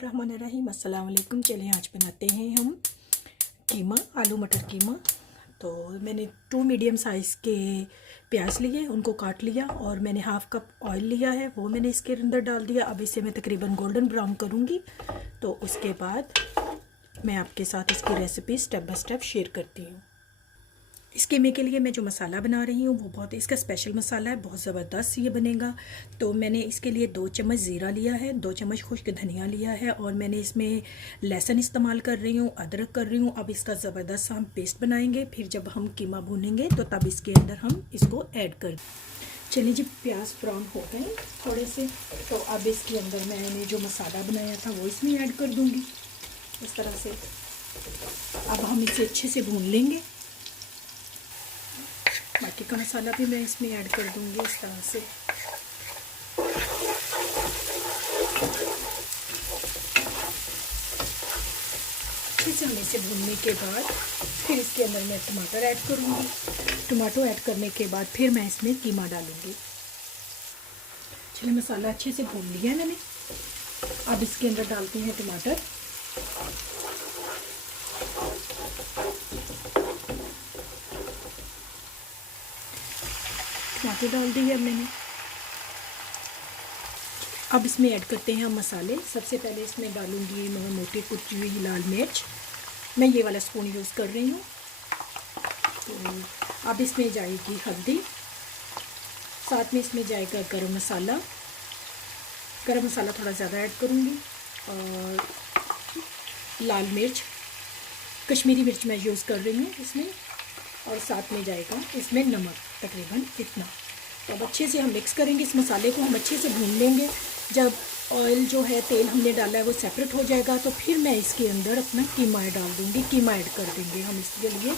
बिस्मिल्लाहिर्रहमानिर्रहीम। अस्सलाम वालेकुम। चलिए आज बनाते हैं हम कीमा, आलू मटर कीमा। तो मैंने 2 मीडियम साइज़ के प्याज लिए, उनको काट लिया और मैंने हाफ़ कप ऑयल लिया है, वो मैंने इसके अंदर डाल दिया। अब इसे मैं तकरीबन गोल्डन ब्राउन करूँगी, तो उसके बाद मैं आपके साथ इसकी recipe step by step share करती हूँ। इस कीमे के लिए मैं जो मसाला बना रही हूँ वो बहुत इसका स्पेशल मसाला है, बहुत ज़बरदस्त ये बनेगा। तो मैंने इसके लिए 2 चम्मच ज़ीरा लिया है, 2 चम्मच खुश्क धनिया लिया है और मैंने इसमें लहसुन इस्तेमाल कर रही हूँ, अदरक कर रही हूँ। अब इसका ज़बरदस्त सा हम पेस्ट बनाएंगे, फिर जब हम कीमा भूनेंगे तो तब इसके अंदर हम इसको ऐड कर। चलिए जी, प्याज ब्राउन हो गए थोड़े से, तो अब इसके अंदर मैंने जो मसाला बनाया था वो इसमें ऐड कर दूँगी इस तरह से। अब हम इसे अच्छे से भून लेंगे, बाकी का मसाला भी मैं इसमें ऐड कर दूंगी इस तरह से। अच्छे से हम इसे भूनने के बाद फिर इसके अंदर मैं टमाटर ऐड करूंगी। टमाटो ऐड करने के बाद फिर मैं इसमें कीमा डालूंगी। चलिए, मसाला अच्छे से भून लिया है मैंने। अब इसके अंदर डालते हैं टमाटर। टमाटर डाल दिए अब मैंने। अब इसमें ऐड करते हैं हम मसाले। सबसे पहले इसमें डालूंगी मैं मोटी कुटी हुई लाल मिर्च, मैं ये वाला स्पून यूज़ कर रही हूँ। तो अब इसमें जाएगी हल्दी, साथ में इसमें जाएगा गरम मसाला। गरम मसाला थोड़ा ज़्यादा ऐड करूँगी, और लाल मिर्च, कश्मीरी मिर्च मैं यूज़ कर रही हूँ इसमें, और साथ में जाएगा इसमें नमक, तकरीबन इतना। तो अब अच्छे से हम मिक्स करेंगे। इस मसाले को हम अच्छे से भून लेंगे। जब ऑयल जो है, तेल हमने डाला है, वो सेपरेट हो जाएगा तो फिर मैं इसके अंदर अपना कीमा डाल दूँगी। कीमा ऐड कर देंगे हम इसके लिए।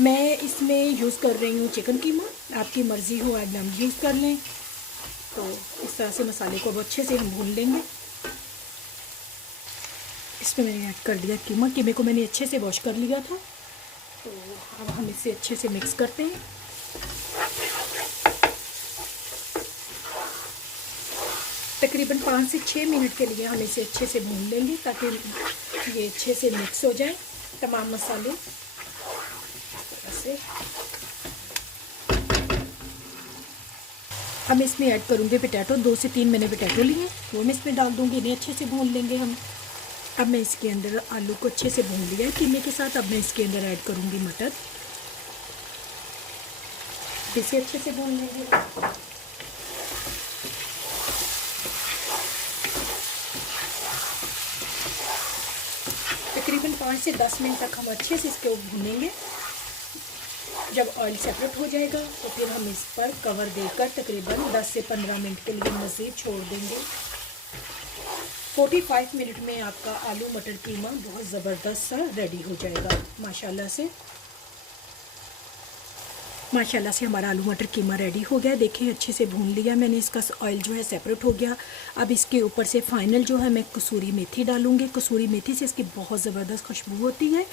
मैं इसमें यूज़ कर रही हूँ चिकन कीमा, आपकी मर्ज़ी हो ऐड हम यूज़ कर लें। तो इस तरह से मसाले को अब अच्छे से हम भून लेंगे। इसमें मैंने ऐड कर दिया कीमा। कीमे को मैंने अच्छे से वॉश कर लिया था। तो अब हम इसे अच्छे से मिक्स करते हैं। तकरीबन 5 से 6 मिनट के लिए हम इसे अच्छे से भून लेंगे, ताकि ये अच्छे से मिक्स हो जाए तमाम मसाले ऐसे। अब इसमें ऐड करूँगी पोटैटो। 2 से 3 मैंने पोटैटो लिए, वो मैं इसमें डाल दूँगी। इन्हें अच्छे से भून लेंगे हम। अब मैं इसके अंदर आलू को अच्छे से भून लिया है कीमे के साथ। अब मैं इसके अंदर ऐड करूँगी मटर, इसे अच्छे से भून लेंगे। तकरीबन 5 से 10 मिनट तक हम अच्छे से इसको भूनेंगे। जब ऑयल सेपरेट हो जाएगा तो फिर हम इस पर कवर देकर तकरीबन 10 से 15 मिनट के लिए मज़ीद छोड़ देंगे। 45 मिनट में आपका आलू मटर कीमा बहुत ज़बरदस्त सा रेडी हो जाएगा। माशाल्लाह से हमारा आलू मटर कीमा रेडी हो गया। देखिए, अच्छे से भून लिया मैंने। इसका ऑयल जो है सेपरेट हो गया। अब इसके ऊपर से फाइनल जो है मैं कसूरी मेथी डालूँगी। कसूरी मेथी से इसकी बहुत ज़बरदस्त खुशबू होती है।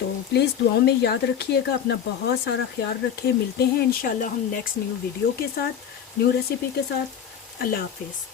तो प्लीज़ दुआओं में याद रखिएगा, अपना बहुत सारा ख्याल रखें। मिलते हैं इंशाल्लाह हम नेक्स्ट न्यू वीडियो के साथ, न्यू रेसिपी के साथ। अल्लाह हाफिज़।